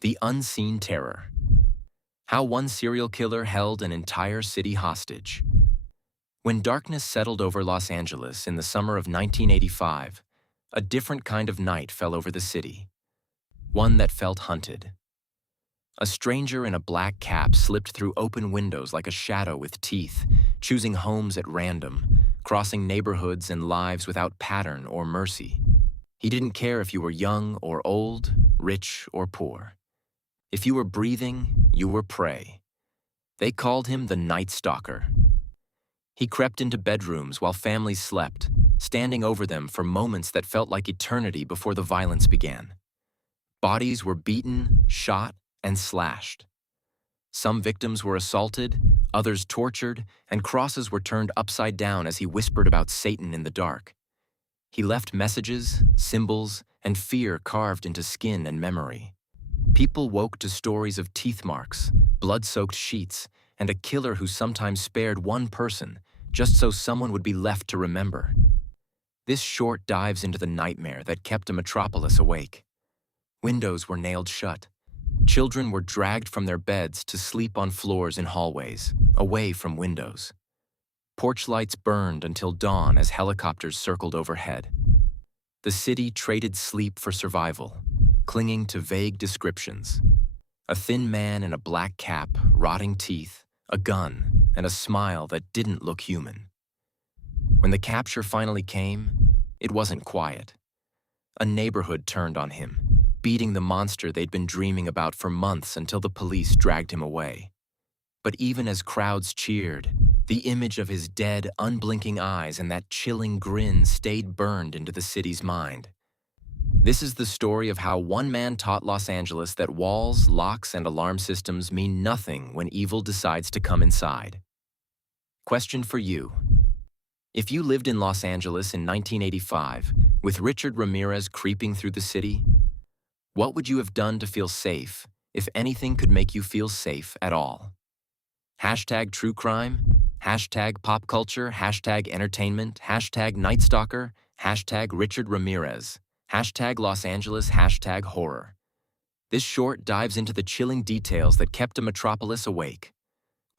The Unseen Terror. How one serial killer held an entire city hostage. When darkness settled over Los Angeles in the summer of 1985, a different kind of night fell over the city. One that felt hunted. A stranger in a black cap slipped through open windows like a shadow with teeth, choosing homes at random, crossing neighborhoods and lives without pattern or mercy. He didn't care if you were young or old, rich or poor. If you were breathing, you were prey. They called him the Night Stalker. He crept into bedrooms while families slept, standing over them for moments that felt like eternity before the violence began. Bodies were beaten, shot, and slashed. Some victims were assaulted, others tortured, and crosses were turned upside down as he whispered about Satan in the dark. He left messages, symbols, and fear carved into skin and memory. People woke to stories of teeth marks, blood-soaked sheets, and a killer who sometimes spared one person just so someone would be left to remember. This short dives into the nightmare that kept a metropolis awake. Windows were nailed shut. Children were dragged from their beds to sleep on floors in hallways, away from windows. Porch lights burned until dawn as helicopters circled overhead. The city traded sleep for survival, clinging to vague descriptions. A thin man in a black cap, rotting teeth, a gun, and a smile that didn't look human. When the capture finally came, it wasn't quiet. A neighborhood turned on him, beating the monster they'd been dreaming about for months until the police dragged him away. But even as crowds cheered, the image of his dead, unblinking eyes and that chilling grin stayed burned into the city's mind. This is the story of how one man taught Los Angeles that walls, locks, and alarm systems mean nothing when evil decides to come inside. Question for you. If you lived in Los Angeles in 1985, with Richard Ramirez creeping through the city, what would you have done to feel safe, if anything could make you feel safe at all? Hashtag true crime, hashtag pop culture, hashtag entertainment, hashtag Night Stalker, hashtag Richard Ramirez, hashtag Los Angeles, hashtag horror. This short dives into the chilling details that kept a metropolis awake.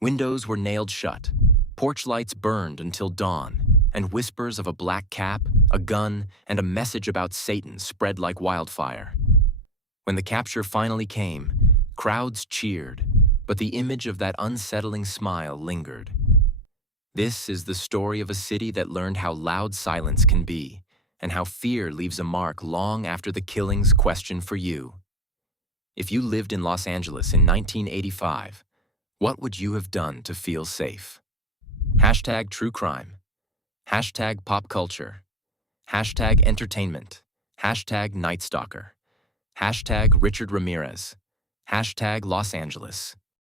Windows were nailed shut, porch lights burned until dawn, and whispers of a black cap, a gun, and a message about Satan spread like wildfire. When the capture finally came, crowds cheered, but the image of that unsettling smile lingered. This is the story of a city that learned how loud silence can be, and how fear leaves a mark long after the killings. Question for you. If you lived in Los Angeles in 1985, what would you have done to feel safe? Hashtag true crime, hashtag pop culture, hashtag entertainment, hashtag Night Stalker, hashtag Richard Ramirez, hashtag Los Angeles.